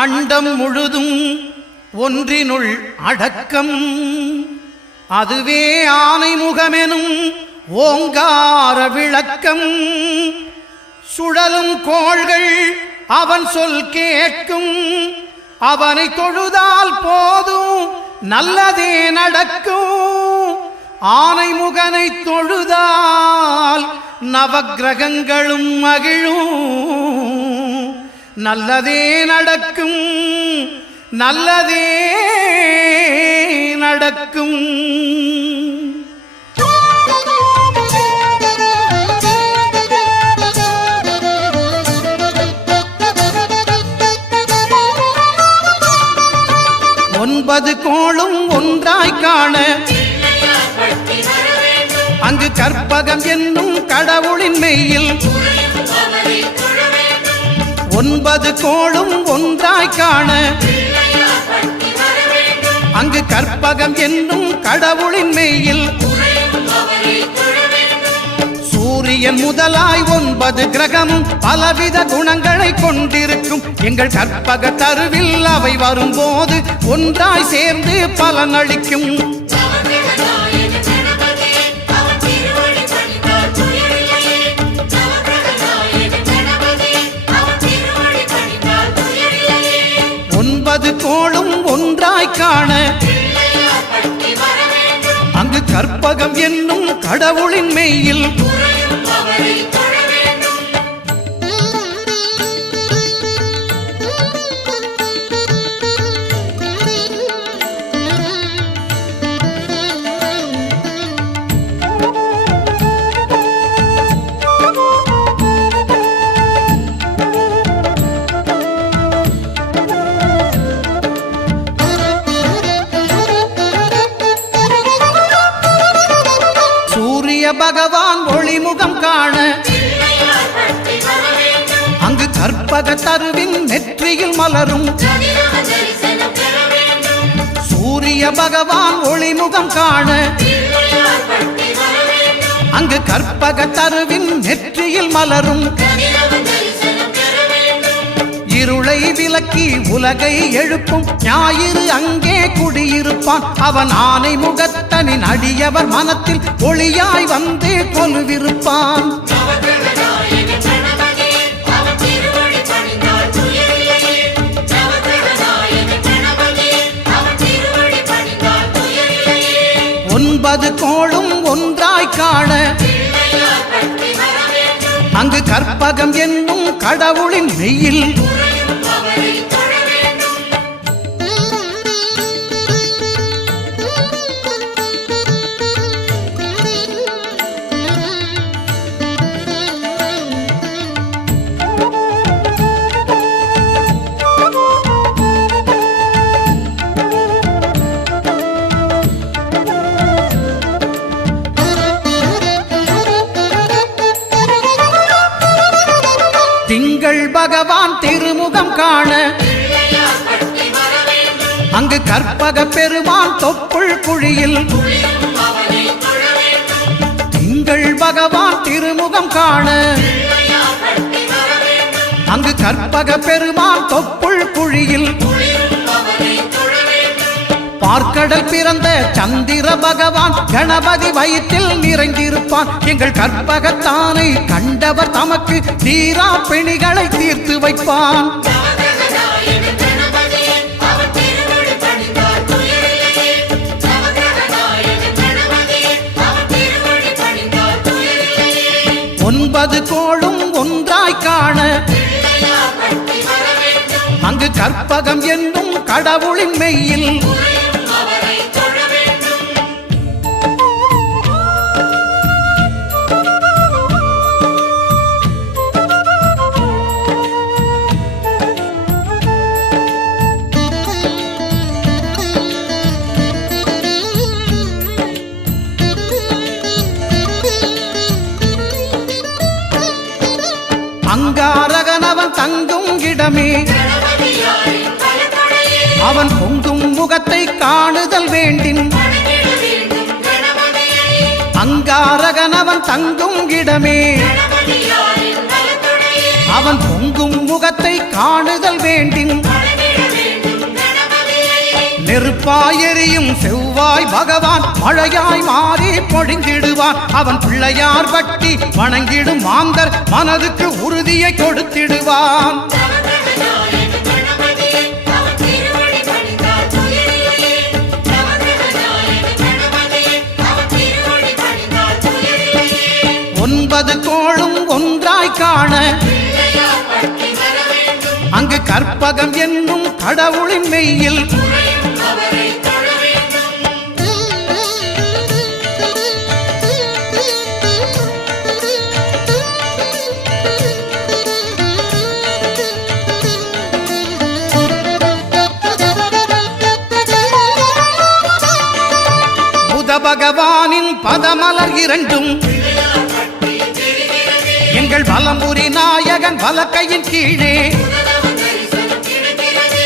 அண்டம் முழுதும் ஒன்றினுள் அடக்கம். அதுவே ஆனை முகமெனும் ஓங்கார விளக்கம். சுழலும் கோள்கள் அவன் சொல் கேட்கும். அவனை தொழுதால் போதும் நல்லதே நடக்கும். ஆனை முகனை தொழுதால் நவக்கிரகங்களும் மகிழும். நல்லதே நடக்கும், நல்லதே நடக்கும். ஒன்பது கோளும் ஒன்றாய் காண அங்கு கற்பகம் என்னும் கடவுளின் மெய்யில். ஒன்பது கோளும் ஒன்றாய் காண அங்கு கற்பகம் என்னும் கடவுளின் மெய்யில். சூரியன் முதலாய் 9 கிரகமும் பலவித குணங்களை கொண்டிருக்கும். எங்கள் கற்பக தருவில் அவை வரும்போது ஒன்றாய் சேர்ந்து பலனளிக்கும். கோளும் ஒன்றாய் காண அங்கு கற்பகம் என்னும் கடவுளின் மெய்யில். பகவான் ஒளிமுகம் காண அங்கு கற்பக தருவின் நெற்றியில் மலரும். சூரிய பகவான் ஒளிமுகம் காண அங்கு கற்பக தருவின் நெற்றியில் மலரும். இருளை விலக்கி உலகை எழுப்பும் ஞாயிறு அங்கே குடியிருப்பான். அவன் ஆனை முகத்தனின் அடியவர் மனத்தில் ஒளியாய் வந்து கொலுவிருப்பான். ஒன்பது கோளும் ஒன்றாய் காண அங்கு கற்பகம் என்னும் கடவுளின் மெய்யில். திங்கள் பகவான் திருமுகம் காண அங்கு கற்பக பெருமான் தொப்புள் குழியில். திங்கள் பகவான் திருமுகம் காண அங்கு கற்பக பெருமான் தொப்புள் குழியில். பார்க்கடல் பிறந்த சந்திர பகவான் கணபதி வயிற்றில் நிறைந்திருப்பான். எங்கள் கற்பகத்தானை கண்டவர் தமக்கு தீரா பிணிகளை தீர்த்து வைப்பான். ஒன்பது கோளும் ஒன்றாய் காண அங்கு கற்பகம் என்னும் கடவுளின் மெய்யில். அங்காரகனவன் தங்கும் இடமே அவன் பொங்கும் முகத்தை காணுதல் வேண்டின். அங்காரகனவன் தங்கும் இடமே அவன் பொங்கும் முகத்தை காணுதல் வேண்டின். நெருப்பாய் எரியும் செவ்வாய் பகவான் மழையாய் மாறி பொழிந்திடுவான். அவன் பிள்ளையார் பட்டி வணங்கிடும் மாந்தர் மனதுக்கு உறுதியை கொடுத்திடுவான். ஒன்பது கோளும் ஒன்றாய் காண அங்கு கற்பகம் என்னும் கடவுளின் மெய்யில் புத பகவானின் பதமலர் இரண்டும் எங்கள் வலம்புரி நாயகன் வலக்கையின் கீழே